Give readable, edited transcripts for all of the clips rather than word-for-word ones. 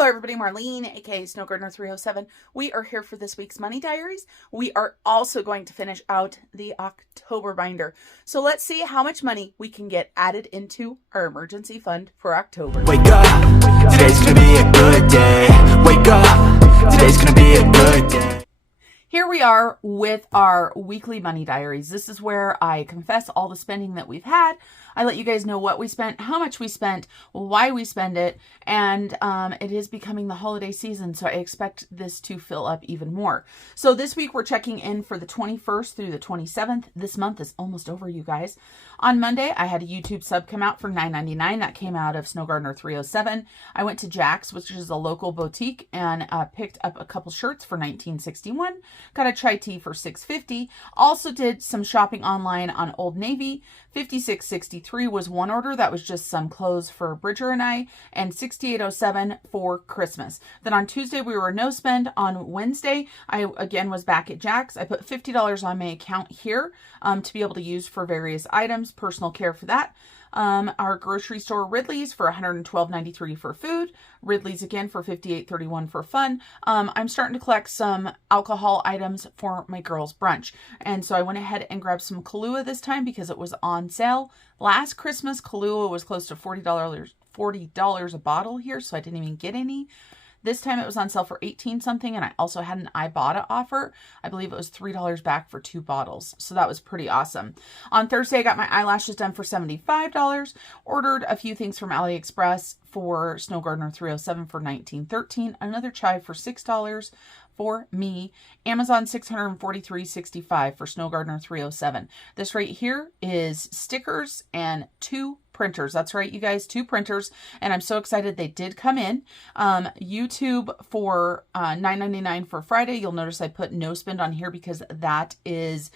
Hello everybody, Marlene, aka Snow Gardener 307. We are here for this week's Money Diaries. We are also going to finish out the October binder. So let's see how much money we can get added into our emergency fund for October. Wake up, today's gonna be a good day. Wake up, today's gonna be a good day. Here we are with our weekly Money Diaries. This is where I confess all the spending that we've had. I let you guys know what we spent, how much we spent, why we spend it, and it is becoming the holiday season, so I expect this to fill up even more. So this week we're checking in for the 21st through the 27th. This month is almost over, you guys. On Monday, I had a YouTube sub come out for $9.99. That came out of Snow Gardener 307. I went to Jack's, which is a local boutique, and picked up a couple shirts for $19.61. Got a chai tea for $6.50. Also did some shopping online on Old Navy. $56.63 was one order. That was just some clothes for Bridger and I, and $68.07 for Christmas. Then on Tuesday, we were no spend. On Wednesday, I again was back at Jack's. I put $50 on my account here to be able to use for various items, personal care for that. Our grocery store Ridley's for $112.93 for food. Ridley's again for $58.31 for fun. I'm starting to collect some alcohol items for my girls' brunch. And so I went ahead and grabbed some Kahlua this time because it was on sale. Last Christmas, Kahlua was close to $40 a bottle here, so I didn't even get any. This time it was on sale for 18 something, and I also had an Ibotta offer. I believe it was $3 back for 2 bottles. So that was pretty awesome. On Thursday, I got my eyelashes done for $75. Ordered a few things from AliExpress for Snow Gardener 307 for $19.13. Another chai for $6 for me. Amazon $643.65 for Snow Gardener 307. This right here is stickers and 2 printers. That's right, you guys, 2 printers, and I'm so excited they did come in. YouTube for $9.99 for Friday. You'll notice I put no spend on here because that is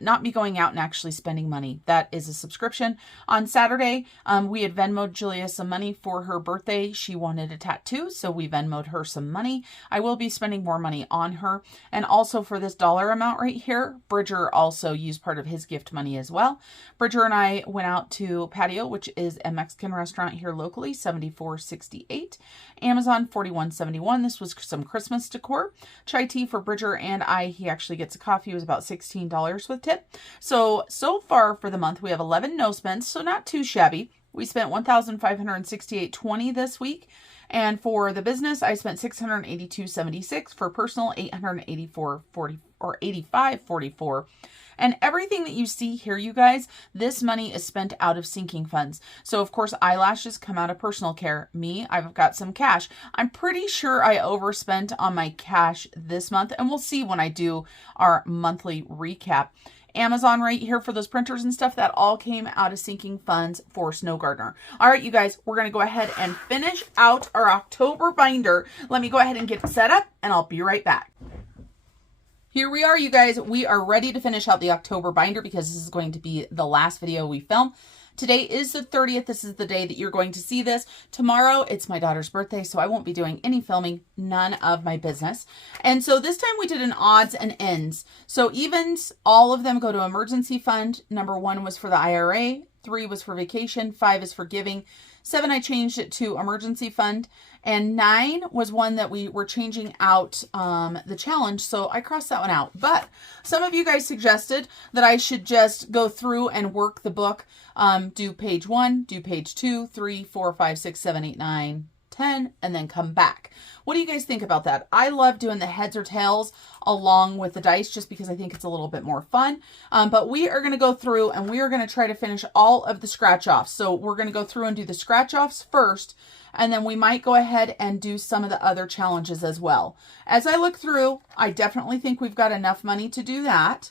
not me going out and actually spending money. That is a subscription. On Saturday, we had Venmoed Julia some money for her birthday. She wanted a tattoo, so we Venmoed her some money. I will be spending more money on her. And also for this dollar amount right here, Bridger also used part of his gift money as well. Bridger and I went out to Patio, which is a Mexican restaurant here locally, $74.68. Amazon $41.71. This was some Christmas decor. Chai tea for Bridger and I. He actually gets a coffee. It was about $16 with tip. So far for the month, we have 11 no spends, so not too shabby. We spent $1,568.20 this week. And for the business, I spent $682.76. For personal, $884.40 or $85.44. And everything that you see here, you guys, this money is spent out of sinking funds. So, of course, eyelashes come out of personal care. Me, I've got some cash. I'm pretty sure I overspent on my cash this month, and we'll see when I do our monthly recap. Amazon right here for those printers and stuff, that all came out of sinking funds for Snow Gardener. All right, you guys, we're going to go ahead and finish out our October binder. Let me go ahead and get set up, and I'll be right back. Here we are, you guys. We are ready to finish out the October binder because this is going to be the last video we film. Today is the 30th. This is the day that you're going to see this. Tomorrow, it's my daughter's birthday, so I won't be doing any filming. None of my business. And so this time we did an odds and ends. So evens, all of them go to emergency fund. Number 1 was for the IRA. 3 was for vacation. 5 is for giving. 7, I changed it to emergency fund. And 9 was one that we were changing out the challenge. So I crossed that one out. But some of you guys suggested that I should just go through and work the book. Do page 1, do page 2, 3, 4, 5, 6, 7, 8, 9, 10, and then come back. What do you guys think about that? I love doing the heads or tails along with the dice just because I think it's a little bit more fun. But we are going to go through and we are going to try to finish all of the scratch offs. So we're going to go through and do the scratch offs first, and then we might go ahead and do some of the other challenges as well. As I look through, I definitely think we've got enough money to do that.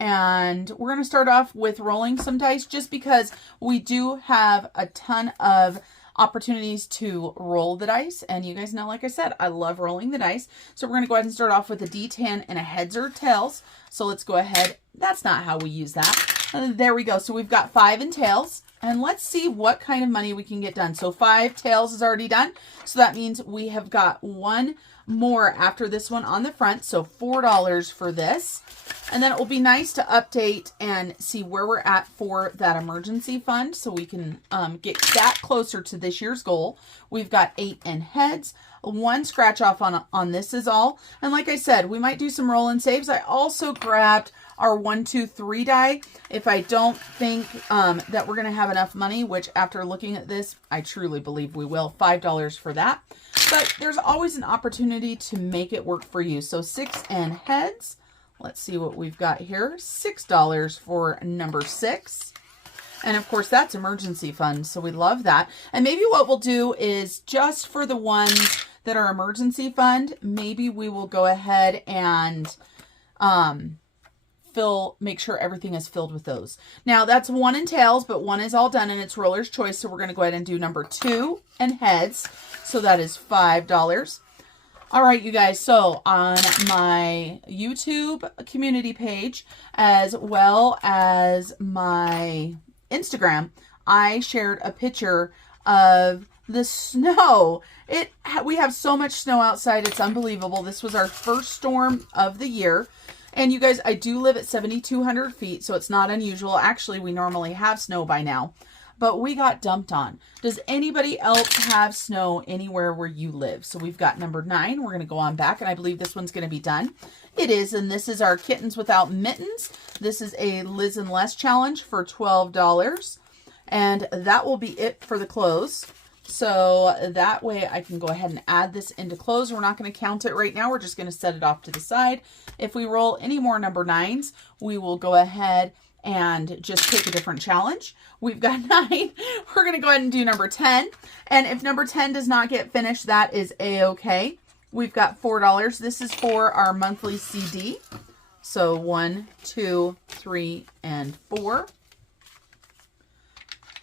And we're going to start off with rolling some dice just because we do have a ton of opportunities to roll the dice. And you guys know, like I said, I love rolling the dice. So we're going to go ahead and start off with a D10 and a heads or tails. So let's go ahead. That's not how we use that. There we go. So we've got 5 in tails. And let's see what kind of money we can get done. So 5 tails is already done. So that means we have got 1 more after this one on the front. So $4 for this. And then it will be nice to update and see where we're at for that emergency fund so we can get that closer to this year's goal. We've got 8 in heads. 1 scratch off on this is all. And like I said, we might do some roll and saves. I also grabbed our 1, 2, 3 die if I don't think that we're going to have enough money, which after looking at this, I truly believe we will. $5 for that. But there's always an opportunity to make it work for you. So 6 in heads. Let's see what we've got here. $6 for number 6. And of course, that's emergency fund. So we love that. And maybe what we'll do is just for the ones that are emergency fund, maybe we will go ahead and make sure everything is filled with those. Now that's 1 in tails, but 1 is all done and it's roller's choice. So we're going to go ahead and do number 2 in heads. So that is $5. All right, you guys, so on my YouTube community page, as well as my Instagram, I shared a picture of the snow. We have so much snow outside, it's unbelievable. This was our first storm of the year. And you guys, I do live at 7,200 feet, so it's not unusual. Actually, we normally have snow by now. But we got dumped on. Does anybody else have snow anywhere where you live? So we've got number 9. We're going to go on back, and I believe this one's going to be done. It is, and this is our Kittens Without Mittens. This is a Liz and Les challenge for $12. And that will be it for the clothes. So that way I can go ahead and add this into clothes. We're not going to count it right now. We're just going to set it off to the side. If we roll any more number 9s, we will go ahead and just pick a different challenge. We've got 9. We're going to go ahead and do number 10. And if number 10 does not get finished, that is a-okay. We've got $4. This is for our monthly CD. So 1, 2, 3, and 4.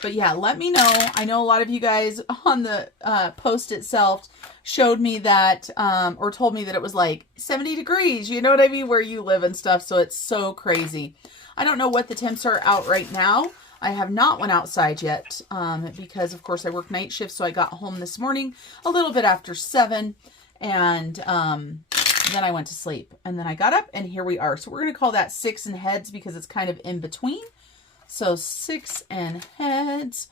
But yeah, let me know. I know a lot of you guys on the post itself showed me that, or told me that it was like 70 degrees, you know what I mean, where you live and stuff. So it's so crazy. I don't know what the temps are out right now. I have not went outside yet because, of course, I work night shift. So I got home this morning a little bit after 7 and then I went to sleep. And then I got up and here we are. So we're going to call that 6 in heads because it's kind of in between. So 6 in heads.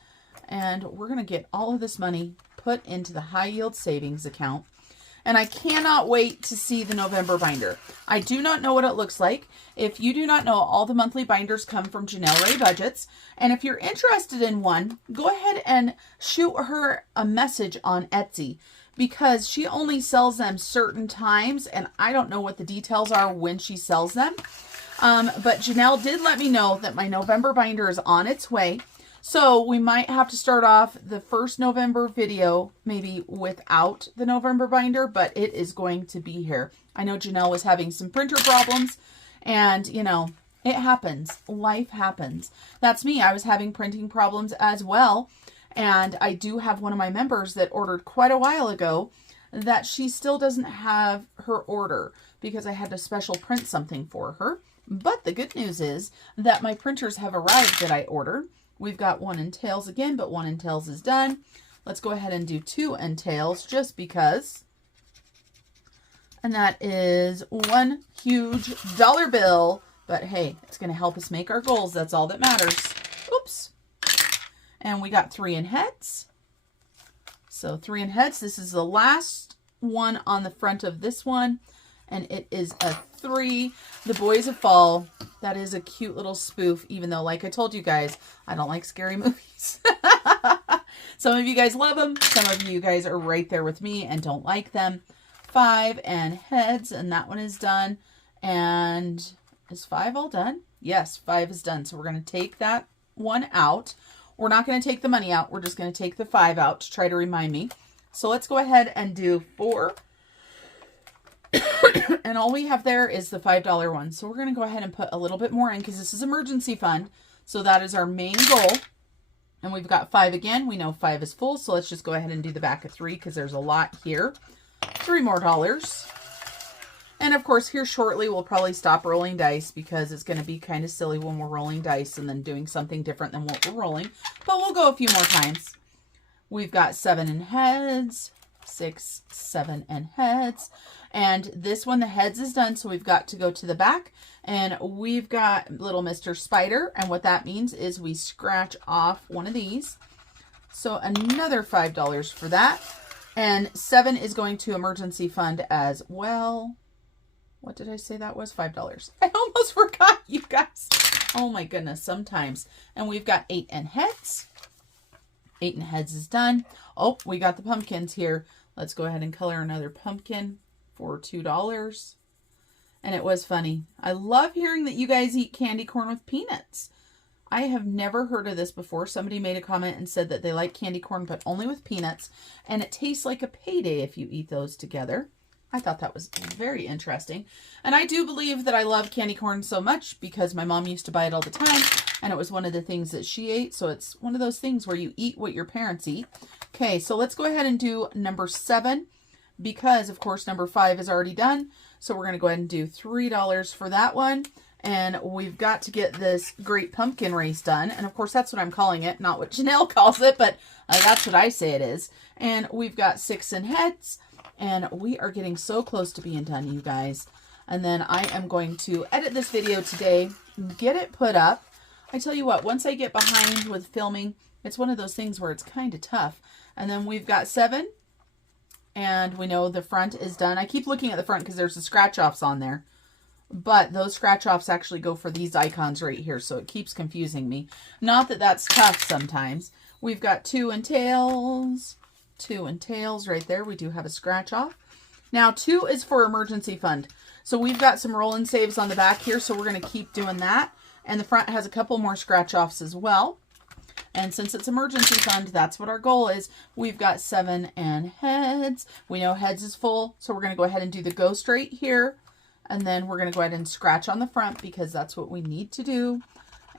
And we're going to get all of this money put into the high yield savings account. And I cannot wait to see the November binder. I do not know what it looks like. If you do not know, all the monthly binders come from Janelle Ray Budgets. And if you're interested in one, go ahead and shoot her a message on Etsy because she only sells them certain times. And I don't know what the details are when she sells them. But Janelle did let me know that my November binder is on its way. So we might have to start off the first November video maybe without the November binder, but it is going to be here. I know Janelle was having some printer problems and, you know, it happens. Life happens. That's me. I was having printing problems as well. And I do have one of my members that ordered quite a while ago that she still doesn't have her order because I had to special print something for her. But the good news is that my printers have arrived that I ordered. We've got 1 in tails again, but 1 in tails is done. Let's go ahead and do 2 in tails just because. And that is 1 huge dollar bill. But hey, it's going to help us make our goals. That's all that matters. Oops. And we got 3 in heads. So 3 in heads. This is the last one on the front of this one. And it is a 3. The Boys of Fall. That is a cute little spoof, even though, like I told you guys, I don't like scary movies. Some of you guys love them. Some of you guys are right there with me and don't like them. 5 and heads, and that one is done. And is 5 all done? Yes, 5 is done. So we're going to take that one out. We're not going to take the money out. We're just going to take the 5 out to try to remind me. So let's go ahead and do 4. And all we have there is the $5 one. So we're going to go ahead and put a little bit more in because this is emergency fund. So that is our main goal. And we've got 5 again. We know 5 is full. So let's just go ahead and do the back of 3 because there's a lot here. 3 more dollars. And of course, here shortly, we'll probably stop rolling dice because it's going to be kind of silly when we're rolling dice and then doing something different than what we're rolling. But we'll go a few more times. We've got 7 in heads, 6, 7, and heads. And this one, the heads is done, so we've got to go to the back. And we've got little Mr. Spider, and what that means is we scratch off one of these. So another $5 for that. And 7 is going to emergency fund as well. What did I say that was? $5. I almost forgot, you guys. Oh my goodness, sometimes. And we've got 8 and heads. 8 and heads is done. Oh, we got the pumpkins here. Let's go ahead and color another pumpkin for $2. And it was funny. I love hearing that you guys eat candy corn with peanuts. I have never heard of this before. Somebody made a comment and said that they like candy corn, but only with peanuts. And it tastes like a payday if you eat those together. I thought that was very interesting. And I do believe that I love candy corn so much because my mom used to buy it all the time. And it was one of the things that she ate. So it's one of those things where you eat what your parents eat. Okay, so let's go ahead and do number 7 because, of course, number 5 is already done. So we're going to go ahead and do $3 for that one. And we've got to get this great pumpkin race done. And, of course, that's what I'm calling it, not what Janelle calls it, but that's what I say it is. And we've got 6 in heads. And we are getting so close to being done, you guys. And then I am going to edit this video today, get it put up. I tell you what, once I get behind with filming, it's one of those things where it's kind of tough. And then we've got 7. And we know the front is done. I keep looking at the front because there's the scratch offs on there. But those scratch offs actually go for these icons right here. So it keeps confusing me. Not that that's tough sometimes. We've got 2 and tails. 2 and tails right there. We do have a scratch off. Now 2 is for emergency fund. So we've got some roll and saves on the back here. So we're going to keep doing that. And the front has a couple more scratch offs as well. And since it's emergency fund, that's what our goal is. We've got 7 and heads. We know heads is full. So we're going to go ahead and do the ghost right here. And then we're going to go ahead and scratch on the front because that's what we need to do.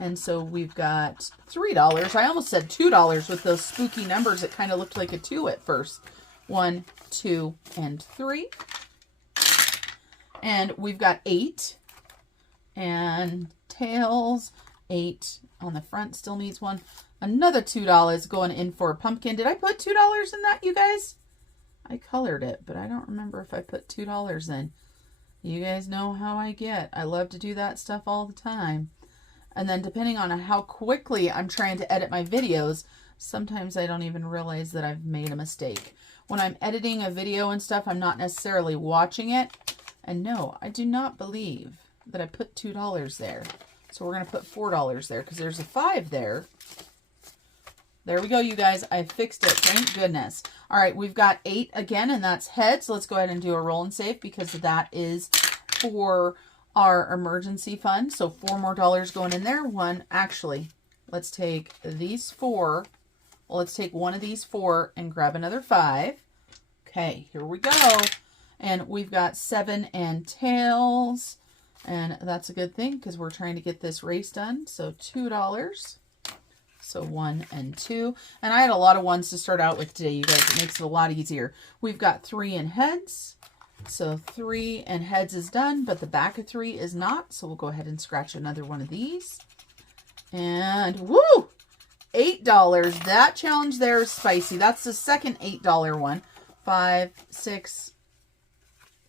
And so we've got $3. I almost said $2 with those spooky numbers. It kind of looked like a 2 at first. 1, 2, and 3. And we've got 8. And tails. 8 on the front still needs 1. Another $2 going in for a pumpkin. Did I put $2 in that, you guys? I colored it, but I don't remember if I put $2 in. You guys know how I get. I love to do that stuff all the time. And then depending on how quickly I'm trying to edit my videos, sometimes I don't even realize that I've made a mistake. When I'm editing a video and stuff, I'm not necessarily watching it. And no, I do not believe that I put $2 there. So we're going to put $4 there because there's a 5 there. There we go, you guys. I fixed it. Thank goodness. All right, we've got 8 again, and that's heads. Let's go ahead and do a roll and save because that is for our emergency fund. So $4 more going in there. Actually, let's take these 4. Well, let's take one of these 4 and grab another 5. Okay, here we go. And we've got 7 and tails. And that's a good thing because we're trying to get this race done. So $2. So 1 and 2. And I had a lot of ones to start out with today, you guys. It makes it a lot easier. We've got 3 in heads. So 3 and heads is done, but the back of 3 is not. So we'll go ahead and scratch another one of these. And woo! $8. That challenge there is spicy. That's the second $8 one. 5, 6,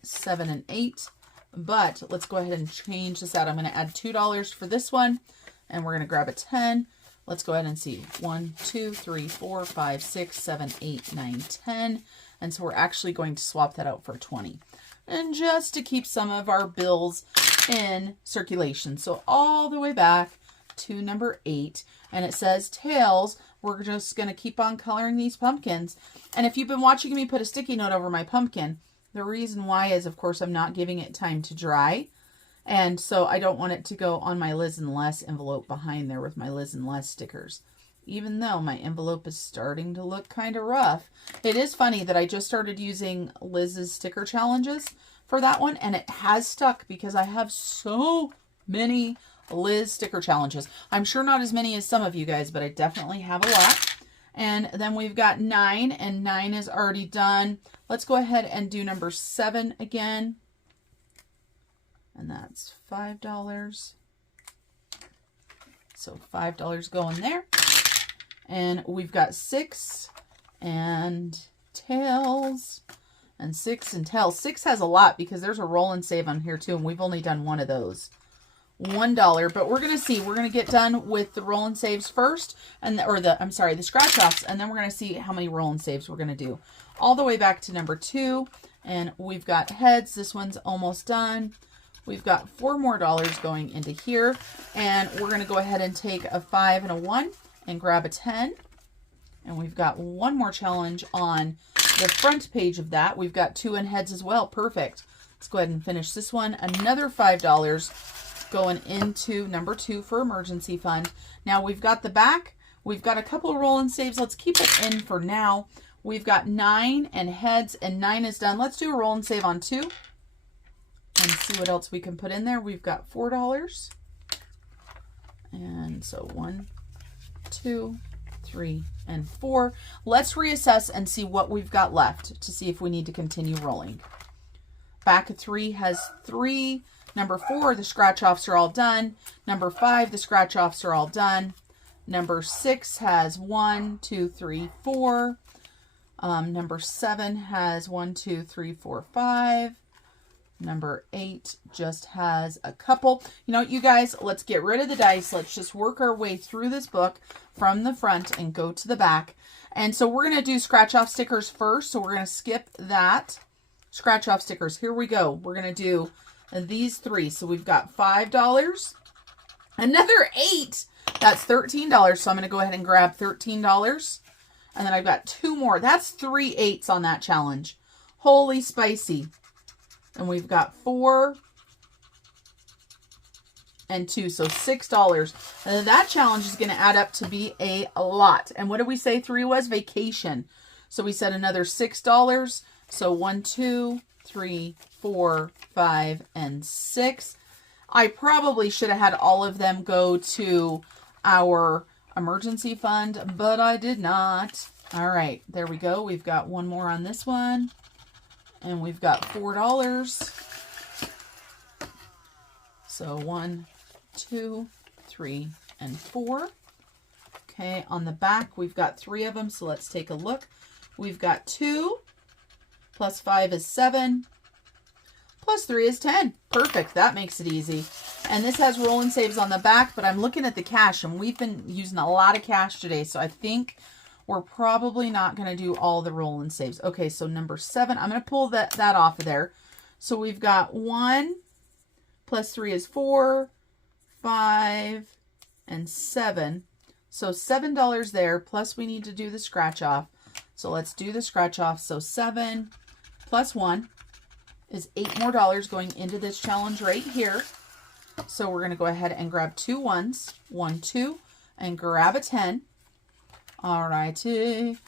7, and 8. But let's go ahead and change this out. I'm going to add $2 for this one. And we're going to grab a 10. Let's go ahead and see. 1, 2, 3, 4, 5, 6, 7, 8, 9, 10. And so we're actually going to swap that out for 20. And just to keep some of our bills in circulation. So all the way back to number 8. And it says tails. We're just going to keep on coloring these pumpkins. And if you've been watching me put a sticky note over my pumpkin, the reason why is, of course, I'm not giving it time to dry. And so I don't want it to go on my Liz and Les envelope behind there with my Liz and Les stickers. Even though my envelope is starting to look kind of rough. It is funny that I just started using Liz's sticker challenges for that one. And it has stuck because I have so many Liz sticker challenges. I'm sure not as many as some of you guys, but I definitely have a lot. And then we've got 9, and 9 is already done. Let's go ahead and do number 7 again. And that's $5. So $5 going there. And we've got 6 and tails, and 6 and tails. 6 has a lot because there's a roll and save on here too, and we've only done one of those. $1, but we're going to see. We're going to get done with the roll and saves first, and the scratch offs, and then we're going to see how many roll and saves we're going to do. All the way back to number 2, and we've got heads. This one's almost done. We've got $4 more going into here, and we're going to go ahead and take a 5 and a 1 and grab a 10. And we've got one more challenge on the front page of that. We've got 2 in heads as well. Perfect. Let's go ahead and finish this one. Another $5 going into number 2 for emergency fund. Now we've got the back. We've got a couple of roll and saves. Let's keep it in for now. We've got 9 and heads, and 9 is done. Let's do a roll and save on 2 and see what else we can put in there. We've got $4. And so 1, 2, 3, and 4. Let's reassess and see what we've got left to see if we need to continue rolling. Back of 3 has 3. Number 4, the scratch offs are all done. Number 5, the scratch offs are all done. Number 6 has 1, 2, 3, 4. Number 7 has 1, 2, 3, 4, 5. Number 8 just has a couple. You know what, you guys, let's get rid of the dice. Let's just work our way through this book from the front and go to the back. And so we're going to do scratch off stickers first. So we're going to skip that. Scratch off stickers. Here we go. We're going to do these 3. So we've got $5. Another 8. That's $13. So I'm going to go ahead and grab $13. And then I've got 2 more. That's 3 8s on that challenge. Holy spicy. And we've got 4 and 2, so $6. And that challenge is going to add up to be a lot. And what did we say 3 was? Vacation. So we said another $6. So 1, 2, 3, 4, 5, and 6. I probably should have had all of them go to our emergency fund, but I did not. All right, there we go. We've got 1 more on this one. And we've got $4. So 1, 2, 3, and 4. Okay, on the back, we've got 3 of them. So let's take a look. We've got 2 plus 5 is 7. Plus 3 is 10. Perfect. That makes it easy. And this has roll and saves on the back, but I'm looking at the cash, and we've been using a lot of cash today. So I think we're probably not going to do all the roll and saves. Okay, so number 7, I'm going to pull that off of there. So we've got 1 plus 3 is 4, 5, and 7. So $7 there, plus we need to do the scratch off. So let's do the scratch off. So 7 plus 1 is $8 more going into this challenge right here. So we're going to go ahead and grab 2 1s, 1, 2, and grab a 10. All righty.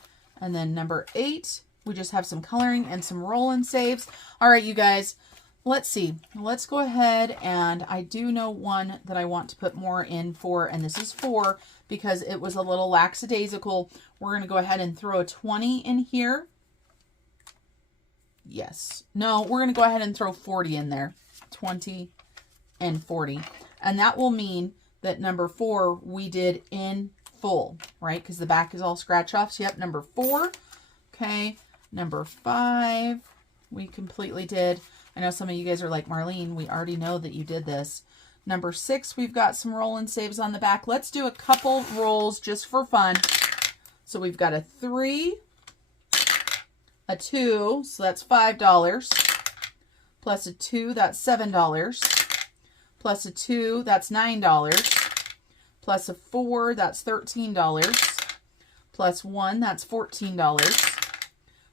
And then number 8, we just have some coloring and some roll and saves. All right, you guys, let's see. Let's go ahead, and I do know one that I want to put more in for, and this is 4 because it was a little lackadaisical. We're going to go ahead and throw a 20 in here. Yes. No, we're going to go ahead and throw 40 in there. 20 and 40. And that will mean that number 4 we did in full, right? Because the back is all scratch offs. Yep, number 4. Okay, number 5 we completely did. I know some of you guys are like, Marlene, we already know that you did this. Number 6, we've got some roll and saves on the back. Let's do a couple rolls just for fun. So we've got a 3, a 2, so that's $5, plus a 2, that's $7, plus a 2, that's $9, plus a 4, that's $13, plus 1, that's $14,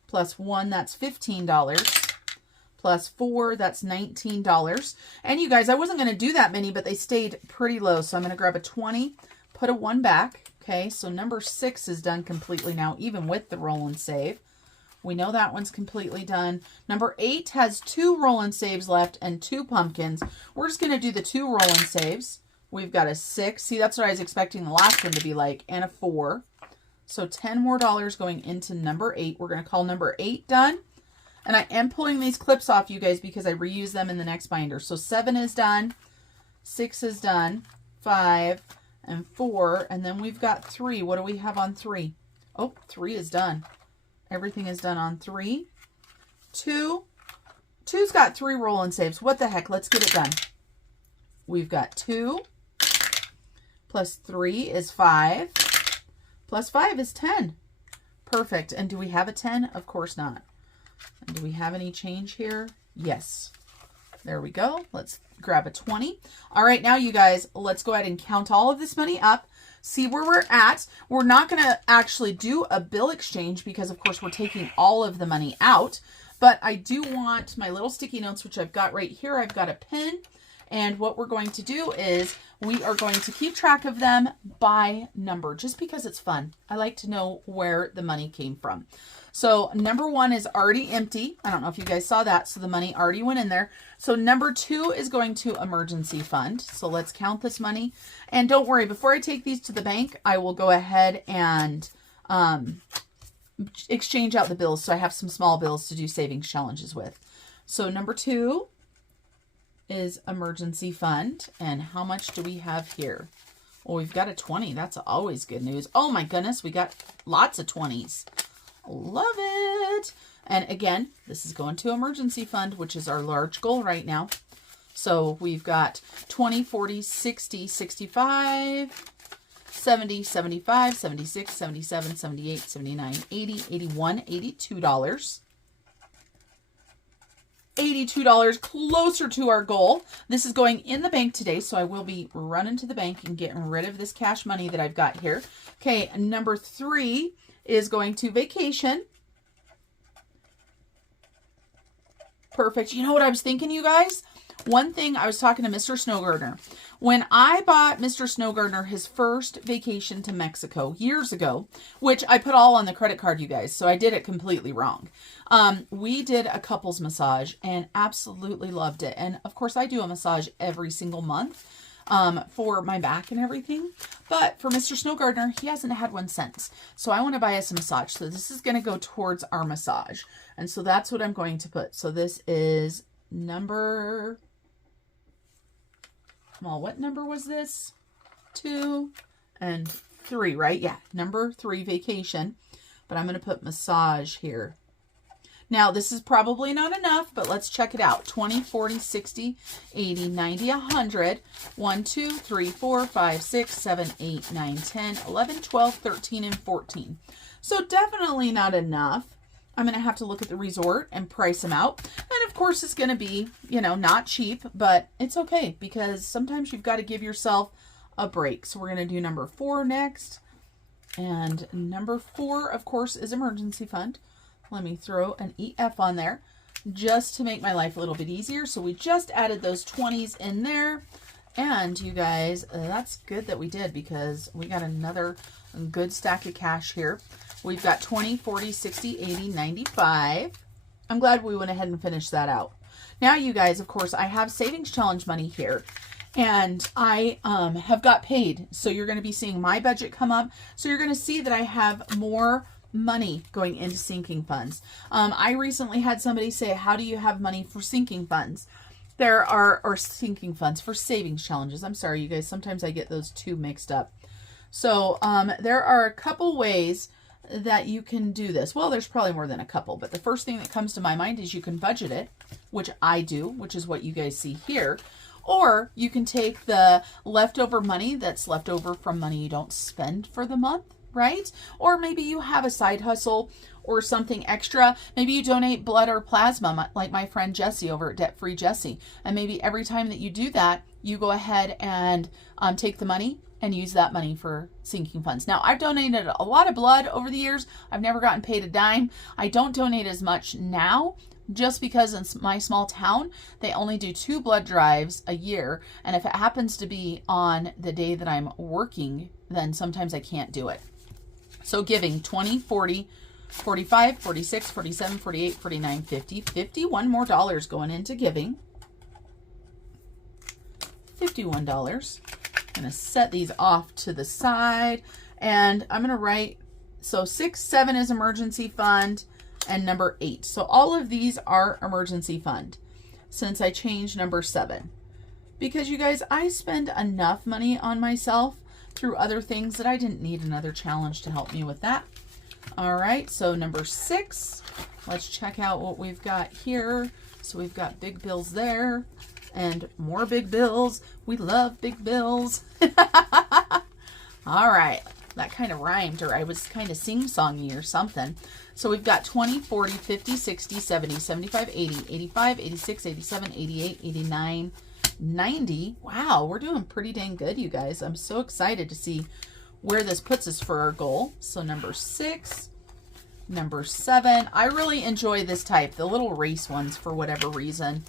plus 1, that's $15, plus 4, that's $19. And you guys, I wasn't going to do that many, but they stayed pretty low. So I'm going to grab a 20, put a 1 back. Okay, so number 6 is done completely now, even with the roll and save. We know that one's completely done. Number 8 has 2 roll and saves left and 2 pumpkins. We're just going to do the 2 roll and saves. We've got a 6. See, that's what I was expecting the last one to be like. And a 4. So $10 more going into number 8. We're going to call number 8 done. And I am pulling these clips off, you guys, because I reuse them in the next binder. So 7 is done. 6 is done. 5 and 4. And then we've got 3. What do we have on 3? Oh, 3 is done. Everything is done on 3. 2. 2's got 3 roll and saves. What the heck? Let's get it done. We've got 2 plus 3 is 5 plus 5 is 10. Perfect. And do we have a 10? Of course not. And do we have any change here? Yes. There we go. Let's grab a 20. All right, now you guys, let's go ahead and count all of this money up, see where we're at. We're not going to actually do a bill exchange because, of course, we're taking all of the money out. But I do want my little sticky notes, which I've got right here. I've got a pen. And what we're going to do is we are going to keep track of them by number, just because it's fun. I like to know where the money came from. So number 1 is already empty. I don't know if you guys saw that. So the money already went in there. So number 2 is going to emergency fund. So let's count this money. And don't worry, before I take these to the bank, I will go ahead and exchange out the bills. So I have some small bills to do savings challenges with. So number 2 is emergency fund. And how much do we have here? Well, we've got a 20. That's always good news. Oh my goodness, we got lots of 20s. Love it. And again, this is going to emergency fund, which is our large goal right now. So we've got 20, 40, 60, 65, 70, 75, 76, 77, 78, 79, 80, 81, $82. $82 closer to our goal. This is going in the bank today, so I will be running to the bank and getting rid of this cash money that I've got here. Okay, number 3 is going to vacation. Perfect. You know what I was thinking, you guys? One thing, I was talking to Mr. Snowgardener. When I bought Mr. Snowgardener his first vacation to Mexico years ago, which I put all on the credit card, you guys, so I did it completely wrong. We did a couples massage and absolutely loved it. And of course, I do a massage every single month for my back and everything. But for Mr. Snowgardener, he hasn't had one since. So I want to buy us a massage. So this is going to go towards our massage. And so that's what I'm going to put. So this is number... Well, what number was this? 2 and 3, right? Yeah, number 3, vacation. But I'm going to put massage here. Now, this is probably not enough, but let's check it out. 20, 40, 60, 80, 90, 100. 1, 2, 3, 4, 5, 6, 7, 8, 9, 10, 11, 12, 13, and 14. So definitely not enough. I'm going to have to look at the resort and price them out. And of course, it's going to be, you know, not cheap, but it's okay because sometimes you've got to give yourself a break. So we're going to do number 4 next. And number 4, of course, is emergency fund. Let me throw an EF on there just to make my life a little bit easier. So we just added those 20s in there. And you guys, that's good that we did because we got another good stack of cash here. We've got 20, 40, 60, 80, 95. I'm glad we went ahead and finished that out. Now, you guys, of course, I have savings challenge money here. And I have got paid. So you're going to be seeing my budget come up. So you're going to see that I have more money going into sinking funds. I recently had somebody say, how do you have money for sinking funds? There are, or sinking funds for savings challenges. I'm sorry, you guys. Sometimes I get those two mixed up. So there are a couple ways that you can do this. Well, there's probably more than a couple, but the first thing that comes to my mind is you can budget it, which I do, which is what you guys see here. Or you can take the leftover money that's left over from money you don't spend for the month, right? Or maybe you have a side hustle or something extra. Maybe you donate blood or plasma, like my friend Jessie over at Debt Free Jessie. And maybe every time that you do that, you go ahead and take the money and use that money for sinking funds. Now, I've donated a lot of blood over the years. I've never gotten paid a dime. I don't donate as much now just because in my small town, they only do 2 blood drives a year. And if it happens to be on the day that I'm working, then sometimes I can't do it. So giving 20, 40, 45, 46, 47, 48, 49, 50, $51 more going into giving. $51. I'm going to set these off to the side and I'm going to write, so 6, 7 is emergency fund and number 8. So all of these are emergency fund since I changed number 7. Because you guys, I spend enough money on myself through other things that I didn't need another challenge to help me with that. All right, so number 6. Let's check out what we've got here. So we've got big bills there and more big bills. We love big bills. All right, that kind of rhymed, or I was kind of sing-songy or something. So we've got 20, 40, 50, 60, 70, 75, 80, 85, 86, 87, 88, 89, 90. Wow, we're doing pretty dang good, you guys. I'm so excited to see where this puts us for our goal. So number 6, number 7. I really enjoy this type, the little race ones, for whatever reason.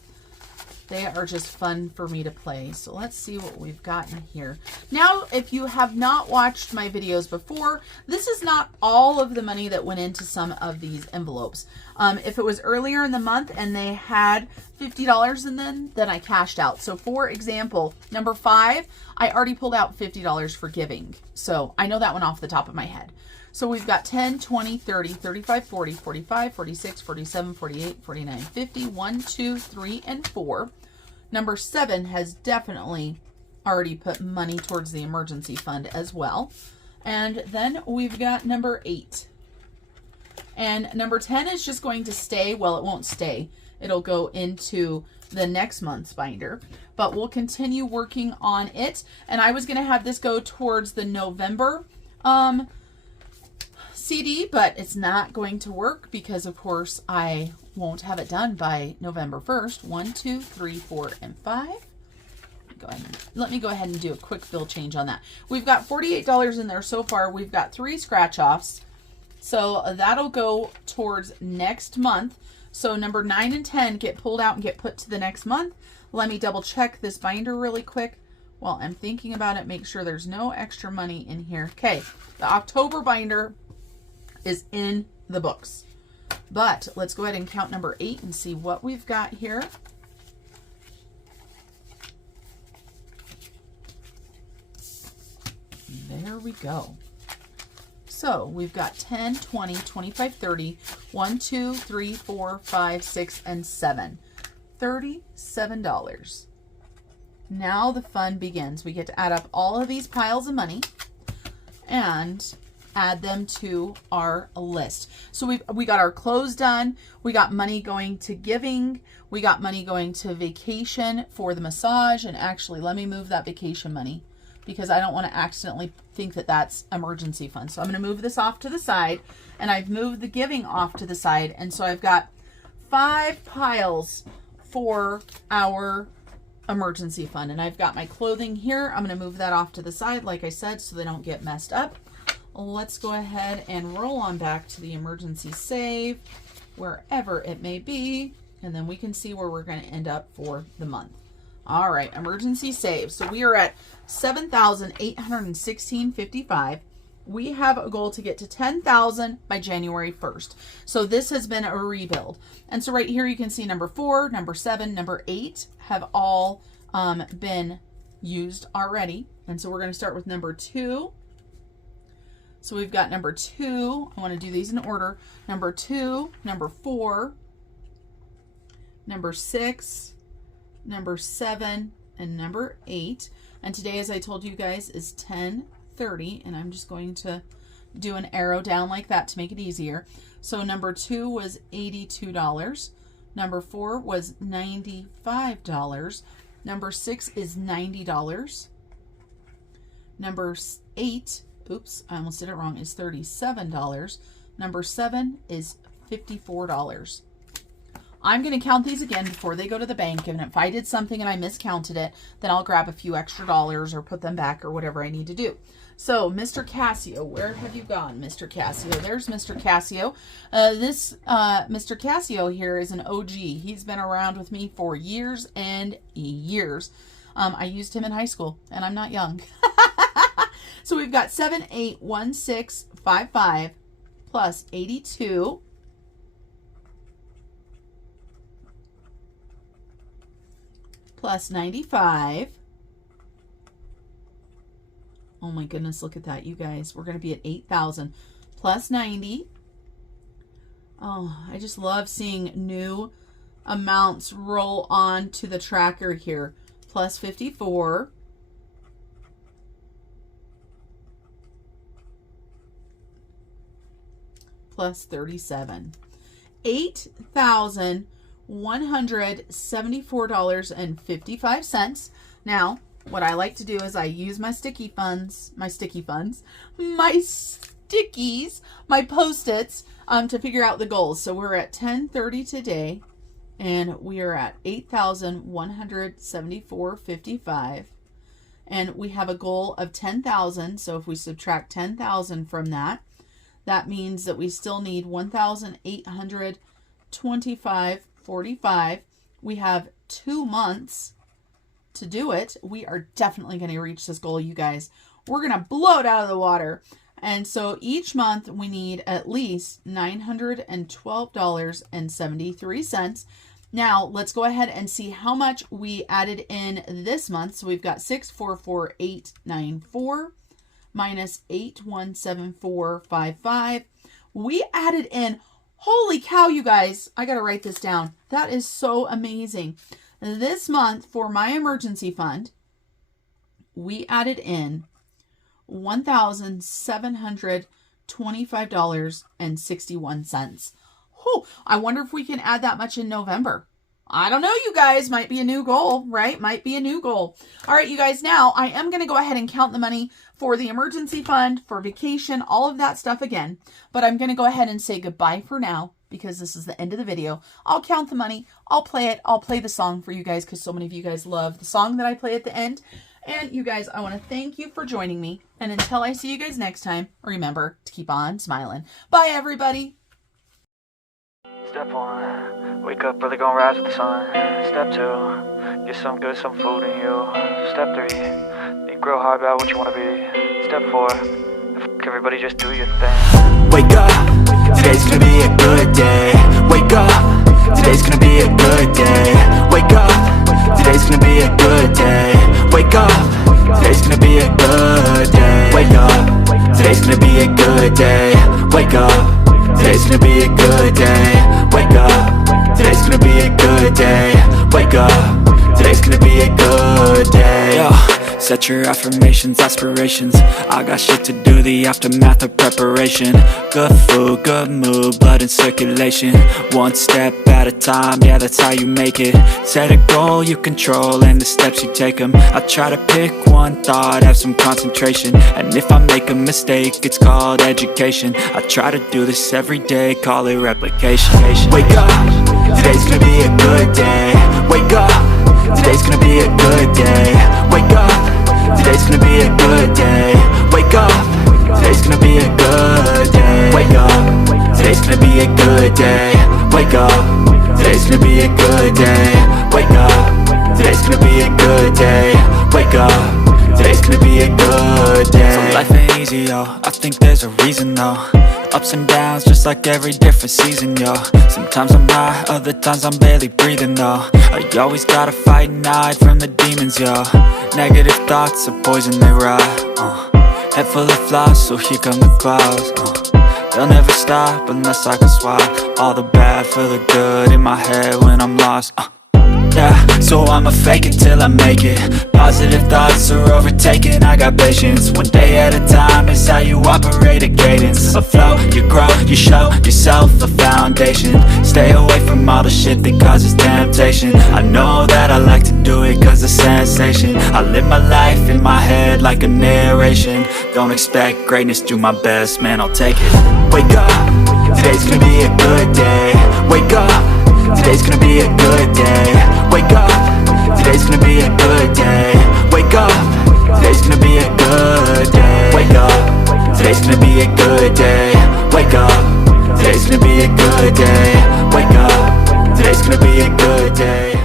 They are just fun for me to play. So let's see what we've got in here. Now, if you have not watched my videos before, this is not all of the money that went into some of these envelopes. If it was earlier in the month and they had $50 in them, then I cashed out. So for example, number 5, I already pulled out $50 for giving. So I know that one off the top of my head. So we've got 10, 20, 30, 35, 40, 45, 46, 47, 48, 49, 50, 1, 2, 3, and 4. Number 7 has definitely already put money towards the emergency fund as well. And then we've got number 8. And number 10 is just going to stay. Well, it won't stay. It'll go into the next month's binder, but we'll continue working on it. And I was going to have this go towards the November CD, but it's not going to work because, of course, I won't have it done by November 1st. 1, 2, 3, 4, and 5. Let me go ahead and do a quick bill change on that. We've got $48 in there so far. We've got 3 scratch-offs. So that'll go towards next month. So number 9 and 10 get pulled out and get put to the next month. Let me double check this binder really quick while I'm thinking about it. Make sure there's no extra money in here. Okay, the October binder is in the books. But let's go ahead and count number 8 and see what we've got here. There we go. So we've got 10, 20, 25, 30, 1, 2, 3, 4, 5, 6, and 7. $37. Now the fun begins. We get to add up all of these piles of money and add them to our list. So we got our clothes done. We got money going to giving. We got money going to vacation for the massage. And actually, let me move that vacation money because I don't want to accidentally think that that's emergency fund. So I'm going to move this off to the side, and I've moved the giving off to the side. And so I've got 5 piles for our emergency fund. And I've got my clothing here. I'm going to move that off to the side, like I said, so they don't get messed up. Let's go ahead and roll on back to the emergency save, wherever it may be, and then we can see where we're going to end up for the month. All right, emergency save. So we are at $7,816.55. We have a goal to get to $10,000 by January 1st. So this has been a rebuild. And so right here you can see number 4, number 7, number 8 have all been used already. And so we're going to start with number 2. So we've got number 2. I want to do these in order. Number 2, number 4, number 6, number 7, and number 8. And today, as I told you guys, is 10:30, and I'm just going to do an arrow down like that to make it easier. So number 2 was $82. Number 4 was $95. Number 6 is $90. Number 8, oops, I almost did it wrong, is $37. Number 7 is $54. I'm going to count these again before they go to the bank, and if I did something and I miscounted it, then I'll grab a few extra dollars or put them back or whatever I need to do. So, Mr. Casio, where have you gone, Mr. Casio? There's Mr. Casio. This Mr. Casio here is an OG. He's been around with me for years and years. I used him in high school, and I'm not young. So we've got 781655 plus 82 plus 95. Oh my goodness, look at that, you guys. We're going to be at 8,000 plus 90. Oh, I just love seeing new amounts roll on to the tracker here. Plus 54. plus 37. $8,174.55. Now, what I like to do is I use my stickies, my Post-its to figure out the goals. So we're at 10:30 today, and we are at 8,174.55. And we have a goal of 10,000. So if we subtract 10,000 from that, that means that we still need 1,825.45. We have 2 months to do it. We are definitely going to reach this goal, you guys. We're going to blow it out of the water. And so each month we need at least $912.73. Now, let's go ahead and see how much we added in this month. So we've got 644,894 minus 8174.55. We added in, holy cow, you guys, I got to write this down. That is so amazing. This month for my emergency fund, we added in $1,725.61. Whew, I wonder if we can add that much in November. I don't know, you guys. Might be a new goal, right? Might be a new goal. All right, you guys. Now, I am going to go ahead and count the money for the emergency fund, for vacation, all of that stuff again. But I'm going to go ahead and say goodbye for now because this is the end of the video. I'll count the money. I'll play it. I'll play the song for you guys because so many of you guys love the song that I play at the end. And you guys, I want to thank you for joining me. And until I see you guys next time, remember to keep on smiling. Bye, everybody. Step 1, wake up early, gonna rise with the sun. Step 2, get some good, some food in you. Step 3, think real hard about what you wanna be. Step 4, fuck everybody, just do your thing. Wake up, today's gonna be a good day. Wake up, today's gonna be a good day. Wake up, today's gonna be a good day. Wake up, today's gonna be a good day. Wake up, today's gonna be a good day. Wake up, today's gonna be a good day. Wake up, today's gonna be a good day. Wake up, today's gonna be a good day. Yo, set your affirmations, aspirations. I got shit to do, the aftermath of preparation. Good food, good mood, blood in circulation. One step at a time, yeah, that's how you make it. Set a goal you control and the steps you take them. I try to pick one thought, have some concentration. And if I make a mistake, it's called education. I try to do this every day, call it replication. Wake up, today's gonna be a good day. Wake up, today's gonna be a good day. Wake up, today's gonna be a good day. Wake up, today's gonna be a good day. Wake up, today's gonna be a good day. Wake up, today's gonna be a good day. Wake up, today's gonna be a good day. Wake up, today's gonna be a good day. So life ain't easy, yo, I think there's a reason though. Ups and downs, just like every different season, yo. Sometimes I'm high, other times I'm barely breathing, though. I always gotta fight and hide from the demons, yo. Negative thoughts are poison, they rot. Head full of flies, so here come the clouds. They'll never stop unless I can swap all the bad for the good in my head when I'm lost. Yeah, so I'ma fake it till I make it. Positive thoughts are overtaken, I got patience. One day at a time is how you operate a cadence. A flow, you grow, you show yourself a foundation. Stay away from all the shit that causes temptation. I know that I like to do it cause it's sensation. I live my life in my head like a narration. Don't expect greatness, do my best, man, I'll take it. Wake up, today's gonna be a good day. Wake up, today's gonna be a good day. Wake up, today's gonna be a good day. Wake up, today's gonna be a good day. Wake up, today's gonna be a good day. Wake up, today's gonna be a good day. Wake up, today's gonna be a good day.